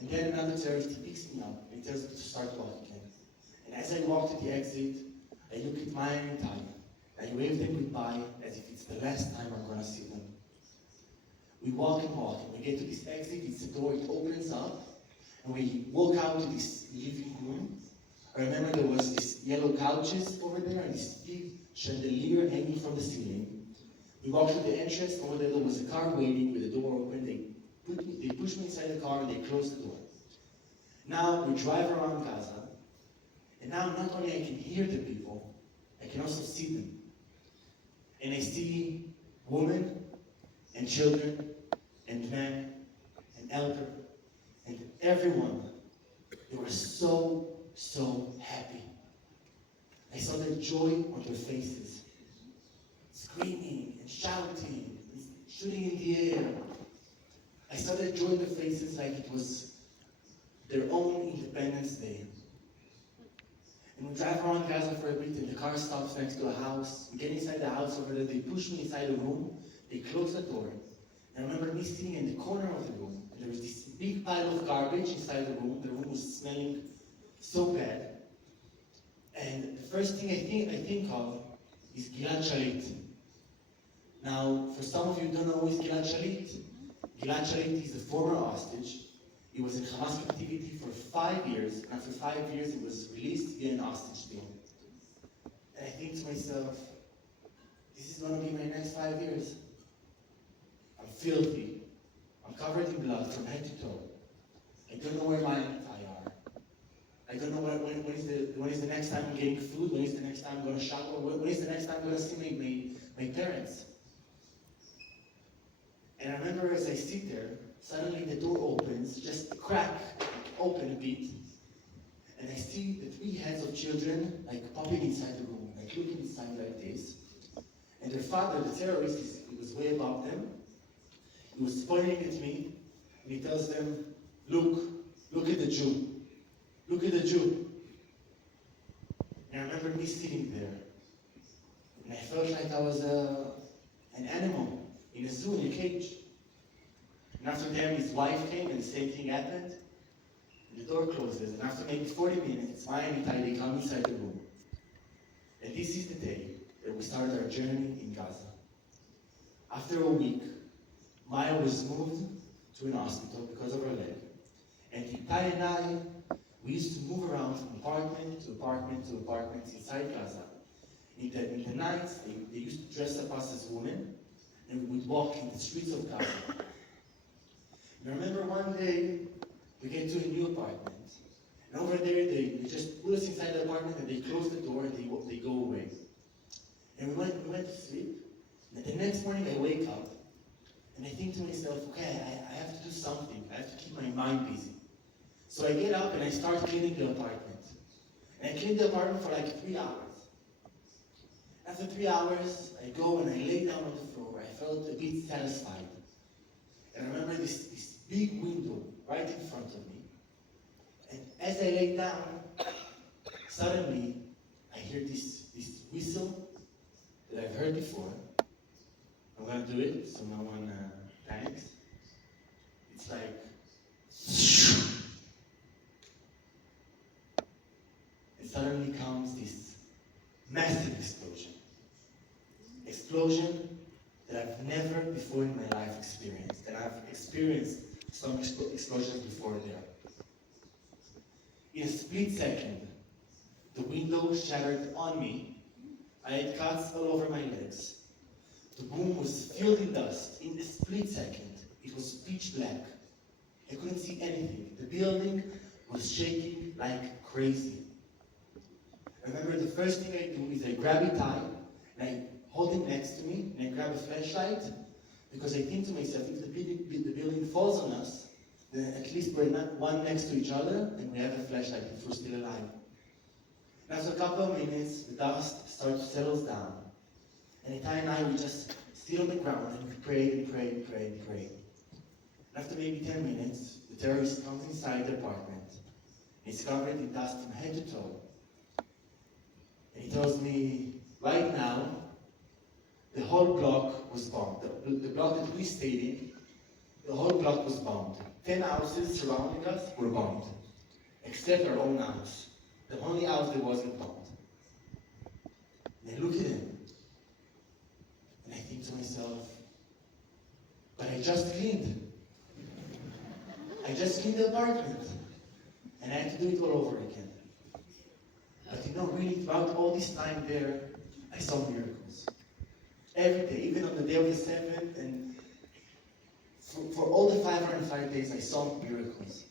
And then another terrorist, he picks me up and he tells me to start walking again. And as I walk to the exit, I look at my entire. I wave them goodbye as if it's the last time I'm gonna see them. We walk and walk, and we get to this exit, it's the door, it opens up, and we walk out to this living room. I remember there was these yellow couches over there, and this big chandelier hanging from the ceiling. We walked to the entrance, over there was a car waiting with the door open. They pushed me inside the car and they closed the door. Now we drive around Gaza, and now not only I can hear the people, I can also see them. And I see women and children and men and elder and everyone. They were so happy. I saw their joy on their faces, screaming and shouting, and shooting in the air. I saw their joy in their faces like it was their own Independence Day. And we drive around Gaza for a bit, and the car stops next to a house. We get inside the house over there, they push me inside the room, they close the door. And I remember me sitting in the corner of the room, and there was this big pile of garbage inside the room. The room was smelling so bad. And the first thing I think of is Gilad Shalit. Now, for some of you who don't know who is Gilad Shalit, Gilad Shalit is a former hostage. He was in Hamas captivity for 5 years, and after 5 years he was released via an hostage deal. And I think to myself, this is going to be my next 5 years. I'm filthy. I'm covered in blood from head to toe. I don't know where my anti are. I don't know when is the next time I'm getting food, when is the next time I'm going to shower, when is the next time I'm going to see my parents. And I remember as I sit there, suddenly the door opens, just a crack open a bit, and I see the 3 heads of children like popping inside the room, like looking inside like this. And their father, the terrorist, he was way above them. He was pointing at me, and he tells them, look at the Jew. Look at the Jew. And I remember me sitting there, and I felt like I was an animal in a zoo, in a cage. And after them, his wife came, and the same thing happened. And the door closes, and after maybe 40 minutes, Maya and Itai, they come inside the room. And this is the day that we started our journey in Gaza. After a week, Maya was moved to an hospital because of her leg. And Itai and I, we used to move around from apartment to apartment to apartment inside Gaza. In the nights, they used to dress up us as women, and we would walk in the streets of Gaza. And I remember one day, we get to a new apartment. And over there, they just put us inside the apartment, and they close the door, and they go away. And we went to sleep. And the next morning, I wake up, and I think to myself, okay, I have to do something. I have to keep my mind busy. So I get up, and I start cleaning the apartment. And I clean the apartment for like 3 hours. After 3 hours, I go and I lay down on the floor. I felt a bit satisfied. And I remember this big window right in front of me. And as I lay down, suddenly I hear this whistle that I've heard before. I'm gonna do it so no one panics. It's like, and suddenly comes this massive explosion. Explosion that I've never before in my life experienced. And I've experienced some explosions before there. In a split second, the window shattered on me. I had cuts all over my legs. The room was filled in dust. In a split second, it was pitch black. I couldn't see anything. The building was shaking like crazy. I remember the first thing I do is I grab Itai, and I hold him next to me, and I grab a flashlight, because I think to myself, if the building falls on us, then at least we're not one next to each other, and we have a flashlight if we're still alive. And after a couple of minutes, the dust starts to settle down. And Itai and I, we just sit on the ground, and we prayed and prayed and prayed and prayed. And after maybe 10 minutes, the terrorist comes inside the apartment. He's covered in dust from head to toe. And he tells me, right now, the whole block was bombed. The block that we stayed in, the whole block was bombed. 10 houses surrounding us were bombed, except our own house. The only house that wasn't bombed. And I look at him, and I think to myself, but I just cleaned. I just cleaned the apartment, and I had to do it all over again. But you know, really, throughout all this time there, I saw miracles. Every day, even on the day of the 7th, and for all the 505 days, I saw miracles.